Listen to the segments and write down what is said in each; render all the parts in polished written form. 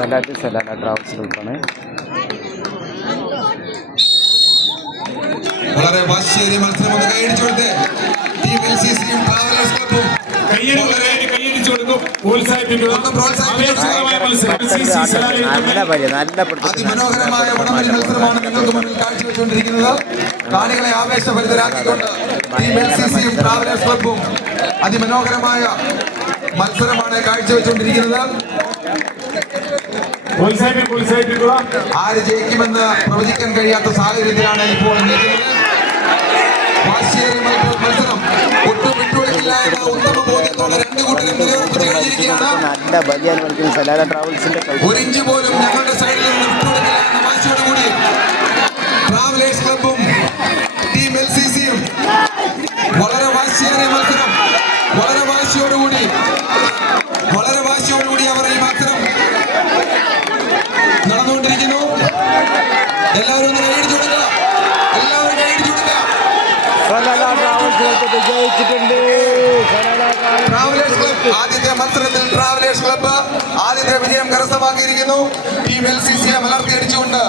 Salalah travels ഗ്രൂപ്പാണ്. വളരെ വാശിയേറിയ മത്സരം ഒന്ന് കൈയടിച്ചുകൊണ്ട് ടീം LCCയും ട്രാവലേഴ്സ് ക്ലബ്ബും അതിമനോഹരമായ വടംവലി മത്സരമാണ് നിങ്ങൾക്ക് മുന്നിൽ കാഴ്ചവെച്ചുകൊണ്ടിരിക്കുന്നത്. കാണികളെ ആവേശഭരിതരാക്കിക്കൊണ്ട് ടീം LCCയും ട്രാവലേഴ്സ് ക്ലബ്ബും അതിമനോഹരമായ മത്സരമാണ് കാഴ്ചവെച്ചുകൊണ്ടിരിക്കുന്നത്. ആര് ജയിക്കുമെന്ന് പ്രവചിക്കാൻ കഴിയാത്ത സാഹചര്യത്തിലാണ് ഇപ്പോൾ വാശിയേറിയ മത്സരം. ഒട്ടും വിട്ടുകൊടുക്കില്ല എന്ന ഉത്തമ ബോധ്യത്തോടെ രണ്ട് കൂട്ടരും നിലയുറപ്പിച്ച് കഴിഞ്ഞിരിക്കുകയാണ്. ഒരു ഇഞ്ച് പോലും ഞങ്ങളുടെ സൈഡിൽ നിന്ന് വിട്ടുകൊടുക്കില്ല എന്ന വാശിയോടുകൂടി ട്രാവലേഴ്സ് ക്ലബ്ബും ടീം LCCയും വളരെ വാശിയേറിയ മത്സരം, വളരെ വാശിയോടുകൂടി അവർ ഈ മത്സരം നടന്നുകൊണ്ടിരിക്കുന്നു. എല്ലാവരും ഒന്ന് കൈയടിച്ചു കൊടുക്കുക, എല്ലാവരും കൈയടിച്ചു കൊടുക്കുക. ട്രാവലേഴ്സ് ക്ലബ്ബ് ആദ്യത്തെ മത്സരത്തിൽ ട്രാവലേഴ്സ് ക്ലബ്ബ് ആദ്യത്തെ വിജയം കരസ്ഥമാക്കിയിരിക്കുന്നു. ടീം LCCയെ മലർത്തിയടിച്ചുകൊണ്ട്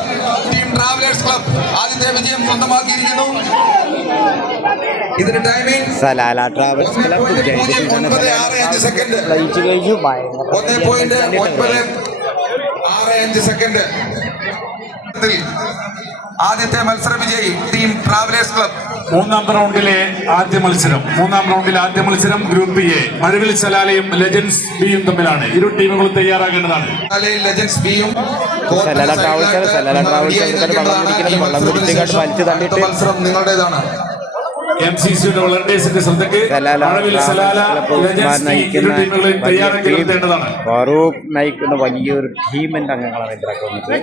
ടീം ട്രാവലേഴ്സ് ക്ലബ്ബ് ആദ്യത്തെ വിജയം സ്വന്തമാക്കിയിരിക്കുന്നു. ഇതിന്റെ ടൈമിംഗ് 1.965 സെക്കൻഡ്. 1.965 സെക്കൻഡ്. ആദ്യത്തെ മത്സര വിജയി ടീം ട്രാവലേഴ്സ് ക്ലബ്ബ്. മൂന്നാം റൗണ്ടിലെ ആദ്യ മത്സരം ഗ്രൂപ്പ് എ മഴവിൽ സലാലയും ലെജൻസ് ബിയും തമ്മിലാണ്. ഇരു ടീമുകളും തയ്യാറാകേണ്ടതാണ്. ലെജൻസ് ബിയും മത്സരം നിങ്ങളുടേതാണ്. MCCയുടെ വളണ്ടിയേഴ്സിന്റെ ശ്രദ്ധയ്ക്ക് മഴവിൽ സലാല ലെജൻസ് ബി ഇരു ടീമുകളെയും തയ്യാറാക്കി നിർത്തേണ്ടതാണ്. ഫാറൂഖ് നയിക്കുന്ന വലിയൊരു ടീമിന്റെ അംഗങ്ങളാണ് ഇതിലൊക്കെ വന്നിട്ട്